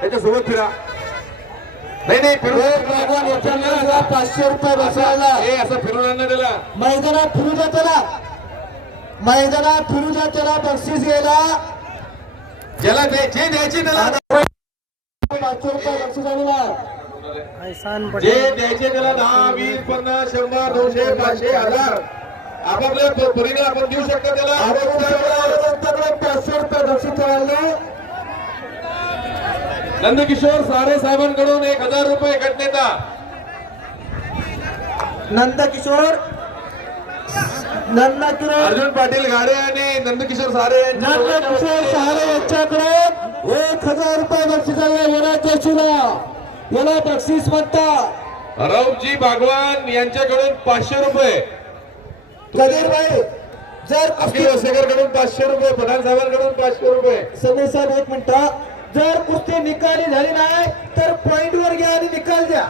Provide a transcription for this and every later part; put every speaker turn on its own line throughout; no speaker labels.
त्याच्यासोबत फिरा. नाही नाही फिरून
पाचशे रुपये बसवायला.
हे असं फिरून त्याला.
मैदानात फिरू द्या त्याला. मैदानात फिरू द्या त्याला बक्षीस घ्यायला.
ज्याला दे- जे द्यायचे त्याला.
पाचशे रुपये बक्षीस आलेला
जे द्यायचे त्याला दहा वीस पन्नास शंभर दोनशे पाचशे हजार. आपापल्या परीने आपण देऊ शकतो त्याला
त्यांच्याकडे पाचशे रुपये बक्षीस ठेवायला
नंदकिशोर सारे साहेबांकडून एक हजार रुपये घटनेता
नंदकिशोर नंदकिशोर.
अर्जुन पाटील गाडे आणि नंदकिशोर सारे यांच्याकडून
नंदकिशोर सहारे यांच्याकडे एक हजार रुपये बक्षीस आले येणार जोशीला. याला बक्षीस म्हणतात.
राऊतजी बागवान यांच्याकडून पाचशे रुपये.
कदीर भाई जर
अखिल वसेकरकडून पाचशे रुपये प्रधान साहेबांकडून पाचशे रुपये.
समीर साहेब एक मिनिट. जर कुस्ती निकाली झाली नाही तर पॉइंट वर घ्या आणि निकाल द्या.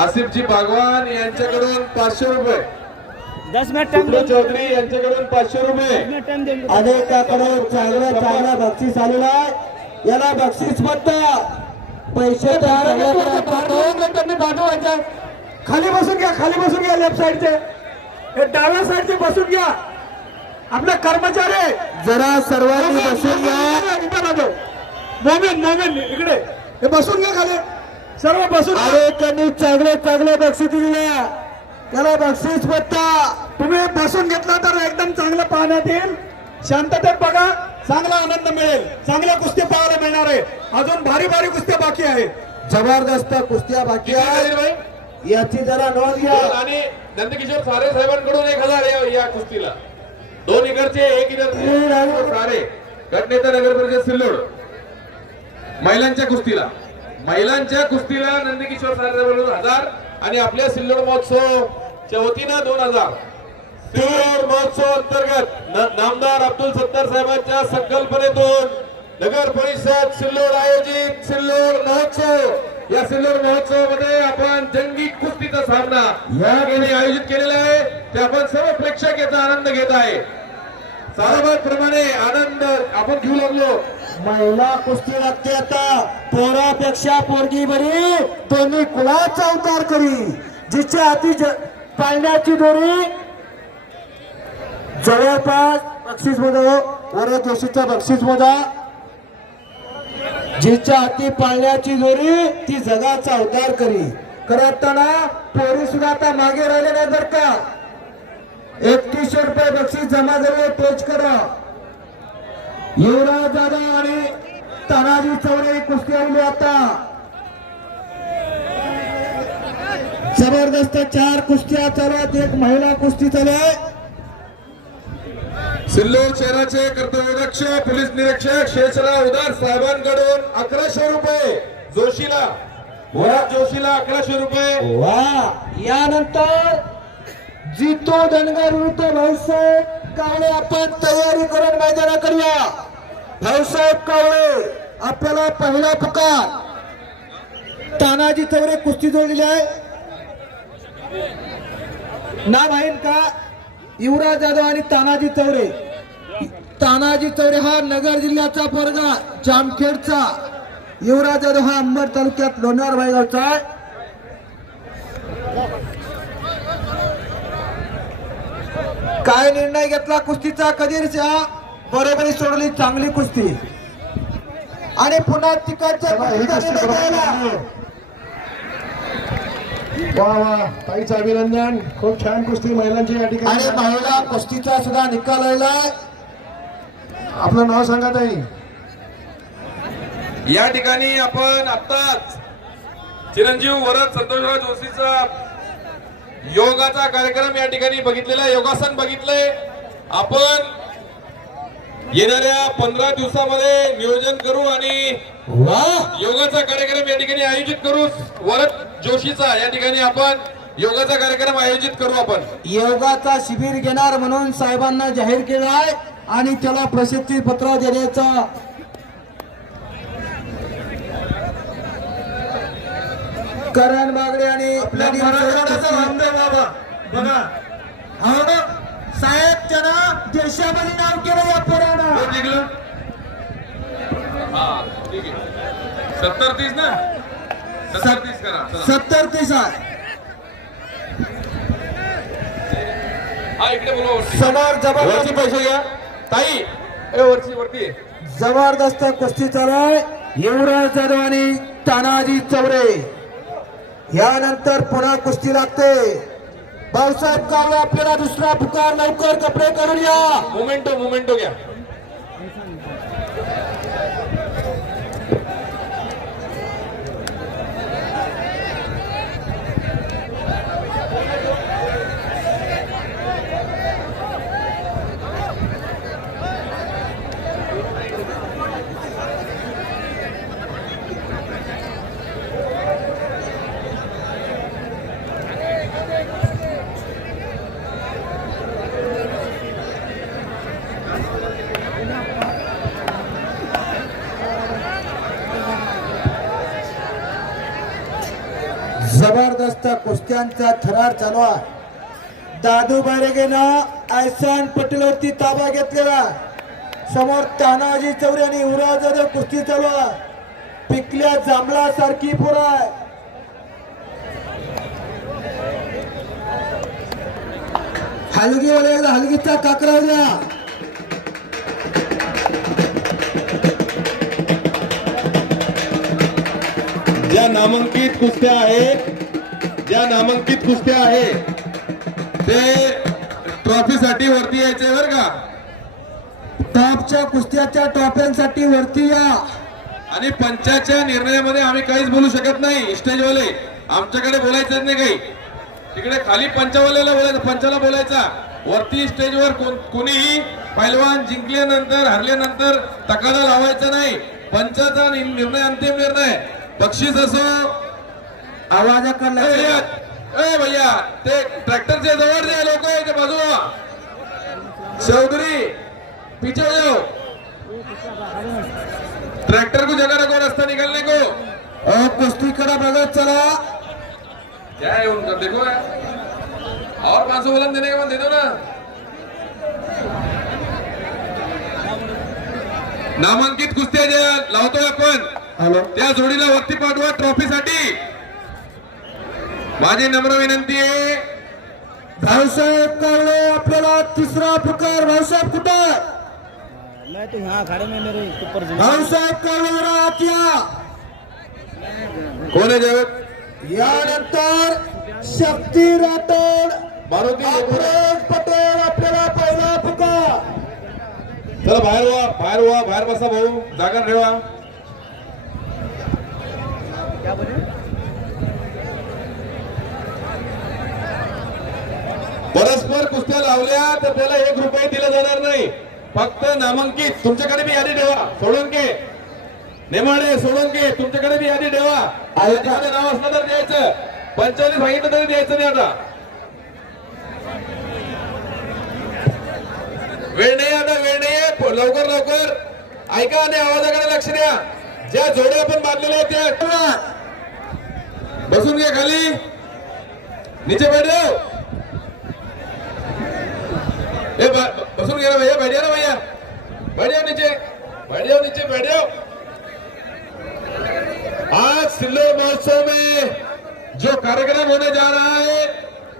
आसिफजी बागवान यांच्याकडून पाचशे रुपये.
दस मिनट
चौधरी यांच्याकडून पाचशे रुपये.
अनेकाकडे चांगला चांगला बक्षीस आलेला आहे. याला बक्षीस म्हणतात. पैसे खाली बसून घ्या खाली बसून घ्या लेफ्ट साईडचे हे डाव्या साईडचे बसून घ्या. आपले कर्मचारी! जरा सर्वांनी बसून घ्या मोमेन मोमेन इकडे हे बसून घ्या खाली. सर्व बसून अरे त्यांनी चांगले चांगले बक्षीस दिले. त्याला बक्षीस पत्ता. तुम्ही बसून घेतला तर एकदम चांगलं पाहण्यात येईल. शांततेत बघा. चांगला आनंद मिळेल. चांगल्या कुस्ती पाहायला मिळणार आहे. अजून भारी भारी कुस्त्या बाकी आहे जबरदस्त कुस्त्या बाकी
बाई?
याची जरा नोंद घ्या.
आणि नंदकिशोर सारे साहेबांकडून एक हजार या कुस्तीला. दोन इकडचे एक इकडचे सारे. गटनेता नगर परिषद सिल्लोड. महिलांच्या कुस्तीला. महिलांच्या कुस्तीला नंदकिशोर सारे साहेबांकडून हजार. आणि आपल्या सिल्लोड महोत्सवच्या वतीनं दोन हजार. सिल्लोड महोत्सव अंतर्गत नामदार अब्दुल सत्तार साहेबांच्या संकल्पनेतून नगर परिषद सिल्लोड आयोजित सिल्लोड महोत्सव. या सिल्लोड महोत्सवामध्ये आपण जंगी कुस्तीचा सामना या ठिकाणी आयोजित केलेला आहे. ते आपण सर्व प्रेक्षक याचा आनंद घेत आहे. प्रमाणे आनंद आपण घेऊ लागलो.
महिला कुस्ती लागते आता पोरापेक्षा पोरगी बरी दोन्ही कुळाचा अवतार करी. जिच्या हाती पाळण्याची दोरी. जवळपास बक्षीस मोजा वरे जोशीचा बक्षीस मोजा. जिच्या हाती पाळण्याची दोरी ती जगाचा अवतार करी. करताना पोरी सुद्धा आता मागे राहिले नाही जर का? एकतीसशे रुपये बक्षीस जमा झाले पेच करा युवराज दादा आणि तानाजी चौरे कुस्ती आली आता. जबरदस्त चार कुस्त्या चालू आहेत. एक महिला कुस्ती चालू आहे.
सिल्लोड शहराचे कर्तव्यदक्ष पोलीस निरीक्षक शेषराव उदार साहेबांकडून अकराशे रुपये जोशीला. वरात जोशीला अकराशे रुपये.
वा यानंतर जितो धनगर विरुद्ध भाऊसाहेब कावळे आपण तयारी करून मैदाना करूया. भाऊसाहेब कावळे आपल्याला पहिला पुकार. तानाजी चौरे कुस्ती जोडलेली आहे. ना आहे का? युवराज जाधव आणि तानाजी चौरे. तानाजी चौरे हा नगर जिल्ह्याचा पोरगा जामखेडचा. युवराज जाधव हा अंबड तालुक्यात लोणार गावचा आहे. काय निर्णय घेतला कुस्तीचा? कधीरच्या बरोबरी सोडली चांगली कुस्ती. आणि पुन्हा तिकडच्या.
वा वा. ताईचं अभिनंदन. खूप छान कुस्ती महिलांची या
आणि
ठिकाणी
महिला कुस्तीचा सुद्धा निकाल आलाय
आपलं नाव सांगा ताई.
या ठिकाणी आपण आत्ताच चिरंजीव वरद संतोषराव जोशीचा योगाचा कार्यक्रम या ठिकाणी बघितलेला आहे. योगासन बघितलंय. आपण येणाऱ्या पंधरा दिवसामध्ये नियोजन करू आणि
वा.
योगाचा कार्यक्रम या ठिकाणी आयोजित करू. वरद जोशीचा. या ठिकाणी आपण योगाचा कार्यक्रम आयोजित करू आपण.
योगाचा शिबिर घेणार म्हणून साहेबांना जाहीर केला आहे आणि त्याला प्रसिद्धी पत्र देण्याचा करण बागडे आणि
बघा.
हा, साहेब त्यानं देशामध्ये नाव केलं या
जिंकलं. हा सत्तर तीस ना? सत्तर तीस
समोर जबरदस्त
पैसे घ्या. ताई. ए वरची वरती.
जबरदस्त कुस्ती चालू आहे. युवराज जाधव आणि तानाजी चौरे. यानंतर पुन्हा कुस्ती लागते. भाऊसाहेब कावळे आपल्याला दुसरा पुकार लवकर कपडे करून या.
मोमेंटो मोमेंटो घ्या.
जबरदस्त कुस्त्यांचा थरार चालू आहे. दादू बारेगेनं आयसान पटेलवरती ताबा घेतलेला समोर तानाजी चौरे आणि युवराज जाधव कुस्ती चालू आहे. पिकल्या जांभळा सारखी पुराय हलगी हलगीवाले हलगीचा काकडा द्या
ज्या नामांकित कुस्त्या आहेत ज्या नामांकित कुस्त्या आहेत ते ट्रॉफीसाठी वरती यायचे बर का?
टॉपच्या कुस्त्याच्या ट्रॉफ्यांसाठी वरती या.
आणि पंचाच्या निर्णयामध्ये आम्ही काहीच बोलू शकत नाही स्टेजवाले. आमच्याकडे बोलायचं नाही काही. तिकडे खाली पंचावाल्याला बोलायचं पंचाला बोलायचा. वरती स्टेजवर कोण कोणीही पैलवान जिंकल्यानंतर हरल्यानंतर तकाला लावायचा नाही. पंचाचा निर्णय अंतिम निर्णय. बक्षीस असो
आवाजाकडे
ए भैया ते ट्रॅक्टरच्या जवळ जे लोक बाजूला. चौधरी पीछे हो. जाओ ट्रैक्टर को जगह रखो रास्ता निकलने को.
अ, कुस्तीकडे बघत चला.
क्या है उनका? देखो यार. और पांच सौ बुलंद देने के बाद दे दो ना. नामांकित कुस्त्या ज्या लावतो आपण.
हॅलो.
त्या जोडीला वरती पाठवा ट्रॉफीसाठी. माझी नम्र विनंती आहे
भाऊसाहेब कावळे आपल्याला तिसरा पुकार. भाऊसाहेब कुठं
मैं तो यहाँ खड़े में मेरे ऊपर जमीन
भाऊसाहेब कावळे जरा आत या.
कोण आहे जावेद
यानंतर शक्ती राठोड.
मारुती
पटेल आपल्याला पहिला पुकार.
चला बाहेर व्हा बाहेर व्हा बाहेर बसा भाऊ. जागा ठेवा
क्या बोले
परस्पर कुस्त्या लावल्या तर त्याला एक रुपये दिला जाणार नाही. फक्त नामांकित. तुमच्याकडे बी यादी ठेवा. सोडून के. नेमाडे सोडून के. तुमच्याकडे बी यादी ठेवा. नाव असलं तर द्यायचं. पंचावन्न सांगितलं तरी द्यायचं नाही आता. वेळ नाही आता वेळ नाही लवकर लवकर. ऐका आणि आवाजाकडे लक्ष द्या. ज्या जोड्या आपण बांधलेल्या आहेत त्या बसून घ्या खाली. नीचे बैठ ए ब- बसून भैया, बैठ जाओ भैया। बैठ नीचे। बैठ जाओ नीचे आज सिल्लोर महोत्सव में जो कार्यक्रम होने जा रहा है,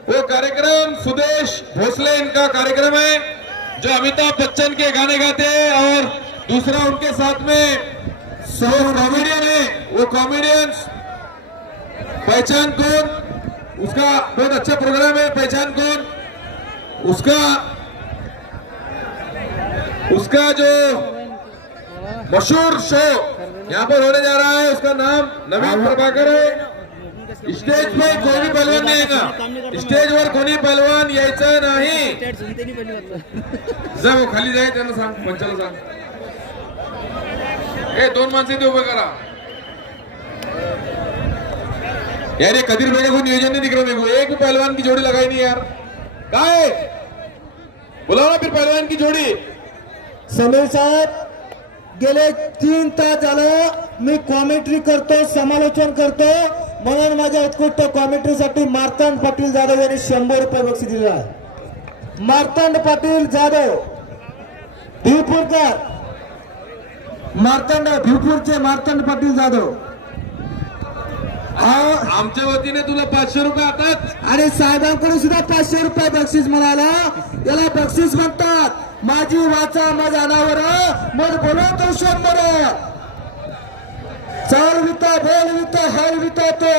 वो कार्यक्रम सुदेश भोसले इनका कार्यक्रम है, जो अमिताभ बच्चन के गाने गाते हैं और दूसरा उनके साथ में कॉमेडियन है। वो कॉमेडियंस पहचान कौन? उसका बहुत अच्छा प्रोग्राम है, पहचान कौन? उसका उसका जो मशहूर शो यहाँ पर होने जा रहा है, उसका नाम नवीन प्रभाकर है। स्टेज पर कोई भी पहलवान नहीं आएगा। स्टेज वर कोणी पहलवान यायचं नाही।
स्टेट नहीं पहली बात
जा वो खाली जाए त्यांना सांग पंचाला सांग ए, दोन माणसं इथे उभे करा। यार, ये कदीर बेटे को नियोजन नहीं दिख। रहा मेरे को एक पहलवान की जोड़ी लगाई नहीं यार। है बुलाओ ना फिर पहलवान की जोड़ी।
समीर साहेब गेले तीन तास झालं मी कॉमेंट्री करतो समालोचन करतो. म्हणून माझ्या उत्कृष्ट कॉमेंट्रीसाठी मार्तांड पाटील जाधव यांनी शंभर रुपये बक्षीस दिलेलं आहे. मार्तंड पाटील जाधव भिवपूरकर. मार्तंड भिवपूरचे मार्तंड पाटील जाधव. हा
आमच्या वतीने तुला पाचशे रुपये आताच.
आणि साहेबांकडून सुद्धा पाचशे रुपये बक्षीस मिळाला. याला बक्षीस म्हणतात. माझी वाचा माझ्या अनावर मग बोलवतो शंभर. चाल विता बोल विता हल विता तो.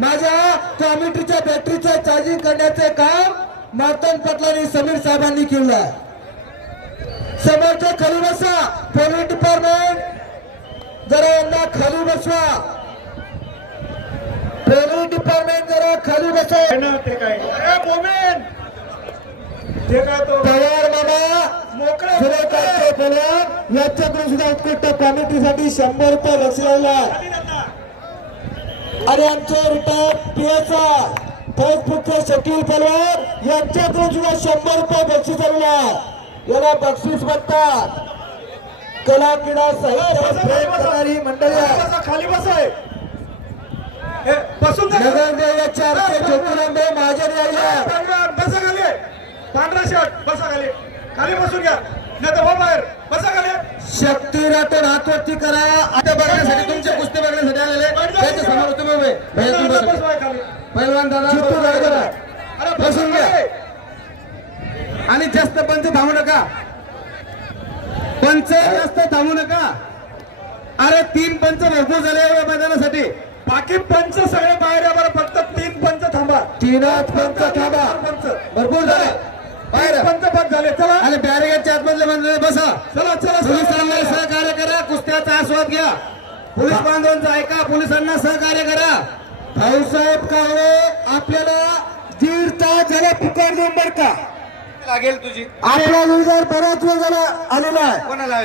माझ्या कॉमेंट्रीच्या बॅटरीचं चार्जिंग करण्याचे काम मार्तन पाटलांनी समीर साहेबांनी केलं समोरच्या खाली बसा पोलीस डिपार्टमेंट जरा यांना खाली बसवा. पोलीस डिपार्टमेंट जरा खाली बसवा
ते काय?
पवार बाबा
मोकळा
सुरेखाचे पवार यांच्याकडून सुद्धा उत्कृष्ट कॉमेंट्रीसाठी शंभर रुपये बक्षीस लावला आणि आमचे शकील पलवार यांच्याकडून सुद्धा शंभर रुपये बक्षीस लावला याला बक्षीस म्हणतात. कला क्रीडा साहित्य मंडळी
खाली बसाय बसून.
नगरदेव चारशे महाजन यायला.
पांढरा, शर्ट बसा खाली. खाली बसून घ्या. नाही तर हो बाहेर. बसा खाली.
शक्ती राठोड हातवरती करा. आता बघण्यासाठी तुमचे कुस्ती बघण्यासाठी आलेले समोर तुम्ही उभे. पैलवान दादा
अरे
बसून घ्या. आणि जास्त पंच थांबू नका. पंच जास्त थांबू नका. अरे तीन पंच भरपूर झाले मैदानासाठी.
बाकी पंच सगळे बाहेर फक्त तीन पंच थांबा.
तीनच पंच थांबा.
पंच.
भरपूर झाले. बाहेर.
पंच पंच झाले चला.
आणि बॅरिगेटच्या आतमधले बंधू बसा.
चला चला
पोलिसांना सहकार्य करा कुस्त्याचा आस्वाद घ्या. पोलीस बांधवांचं ऐका पोलिसांना सहकार्य करा. भाऊसाहेब कावळे आपल्याला दीडचा जला पुकार देऊन बर का?
लागेल तुझी.
आपला विजय बराच वेळ झाला आलेला आहे.
कोणाला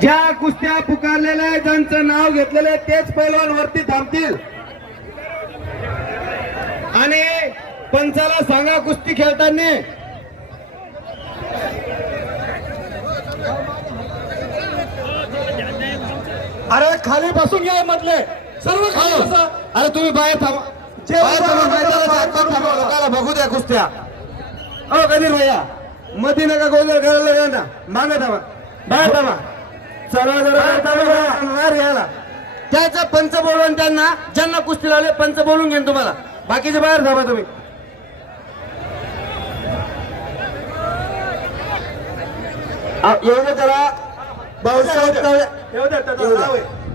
ज्या कुस्त्या पुकारलेल्या आहेत ज्यांचं नाव घेतलेलं आहे तेच पैलवान वरती थांबतील. आणि पंचाला सांगा कुस्ती खेळताना.
अरे खाली बसून घ्या मधले. सर्व खाली बसा.
अरे तुम्ही बाहेर थांबा.
जे
बाहेर थांबा,
उभं
मैदानाच्या
आहे,
आतमध्ये थांबा, लोकांना बघू द्या कुस्त्या. हो कधीर भैया मधी नका गोंधळ करायला लागला ना मागे थांबा. बाहेर थांबा. चला जरा त्याचा पंच बोलवून त्यांना ज्यांना कुस्ती लावले पंच बोलून घेईन तुम्हाला. बाकीचे बाहेर थांबा तुम्ही आ, येऊ दे जरा भाऊसाहेब कावळे.
येऊ द्या त्याचं
येऊ द्या.
नाव आहे.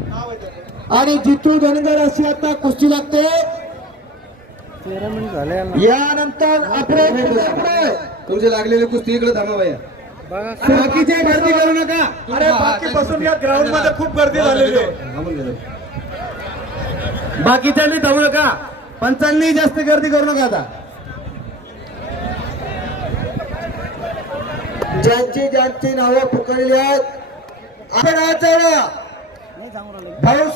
नाव आहे. त्याचं.
आणि जितू धनगर अशी आता कुस्ती लागते.
तेरा मिनिट झाले
यानंतर आपले तुमचे लागलेले कुस्ती इकडे थांबा भैया.
बघा.
बाकीचे गर्दी करू नका.
अरे बाकी बसून घ्या. ग्राउंडमध्ये खूप गर्दी झालेली आहे.
बाकीच्यांनी थांबू नका. पंचांनी जास्त गर्दी करू नका आता. ज्यांची ज्यांची नावं पुकारली आहेत आपण आज भाऊ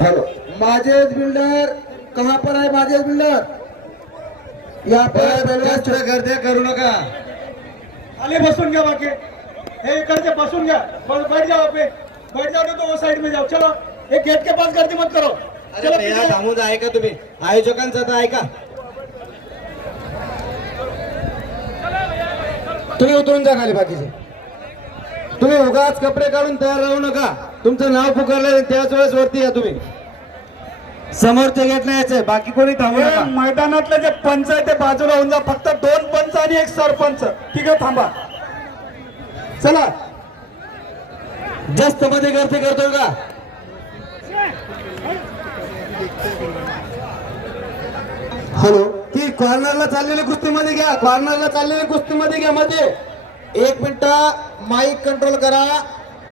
हेलो बिल्डर कहाँ पर आहे माझे बिल्डर या पर जास्त गर्दी करू नका
आले बसून घ्या बाकी हे इकडचे बसून घ्या बैठ जाओ पे बैठ जाओ नहीं तो वो साइड में जाओ चलो एक गेट के पास गर्दी मत करो
थांबून ऐका तुम्ही? आयोजकांचं तर ऐका तुम्ही उतरून जा खाली बाकीचे. तुम्ही उगाच कपडे काढून तयार राहू नका. तुमचं नाव पुकारलं त्याच वेळेस वरती या तुम्ही. समोरच्या गेटला यायचंय बाकी कोणी थांबू नका.
मैदानातले जे पंच आहे ते बाजूला होऊन जा. फक्त दोन पंच आणि एक सरपंच. ठीक आहे थांबा. चला.
जास्त मध्ये गर्दी करतोय का? हॅलो. ती कॉर्नरला चाललेली कुस्तीमध्ये घ्या. कॉर्नरला चाललेली कुस्तीमध्ये घ्या मध्ये. एक मिनिट माईक कंट्रोल करा.